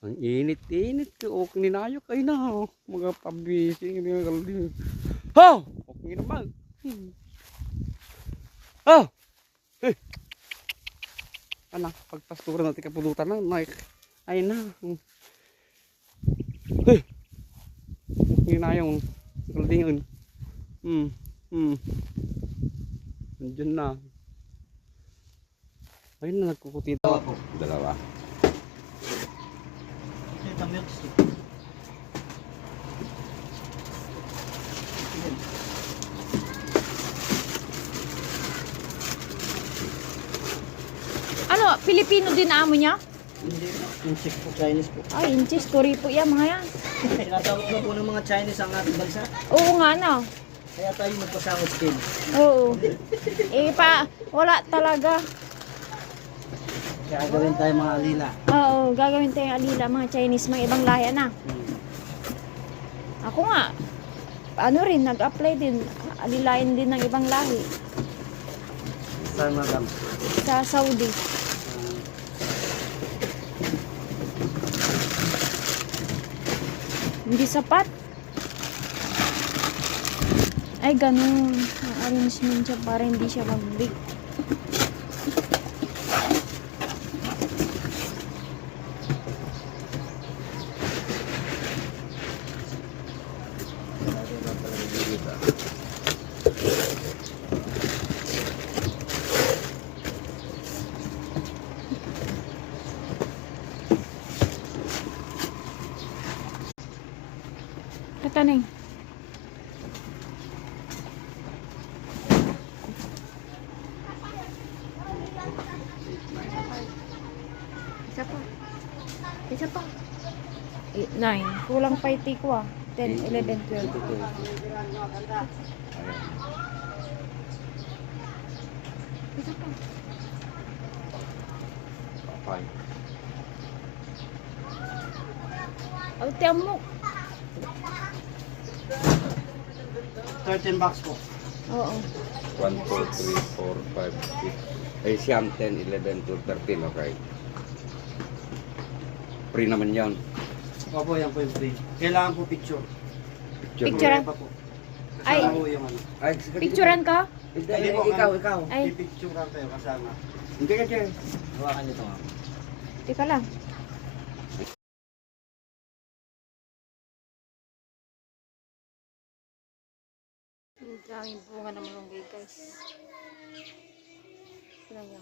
Ang init-init ko. Okay, ninayok ay na. Mga pabising. Ha! Okay naman. Ha! Eh! Anak, pagpasturan natin kapulutan na. Ay na. Eh! Okay na yung kaldingon. Nandiyan na. Ayun na, nagkukuti daw ako. Dalawa. Ito milk stick. Ano, Filipino din amo niya? Hindi, inchik po, Chinese po. Ay, inches, kuri po yan, mga yan. Tinatawag na po ng mga Chinese ang ating bansa. Oo nga, no? Kaya tayo magpasahod din. Oo. Wala talaga. Kaya gawin tayo mga alila. Oo, gagawin tayong alila, mga Chinese, mga ibang lahi na. Ako nga, ano rin, nag-apply din, alilain din ng ibang lahi Saan, madam? sa Saudi. Hindi sapat. Ay, ganun. Ang arrangement siya para hindi siya mag-leak. Katanay. Isa pa. Isa pa. 8, 9. Kulang pa iti ko ah. 10, 11, 12. Isa pa. Papay. Ang tiyan mo. 13 bucks po. Oo. 1, 2, 3, 4, 5, 6. Ay, siyam, 10, 11, 12, 13. Okay. Free naman yan. Opo, yan po yung free. Kailangan po picture. Picturean. Pa po. Ay. Kasama po yung ano. Ay, Picturean ka? Hindi, ikaw. Ay. Pipicture ka kayo kasama. Hindi ka dyan. Hawakan nito nga. Teka lang. Ang daming bunga ng malunggay, guys. Tignan nyo.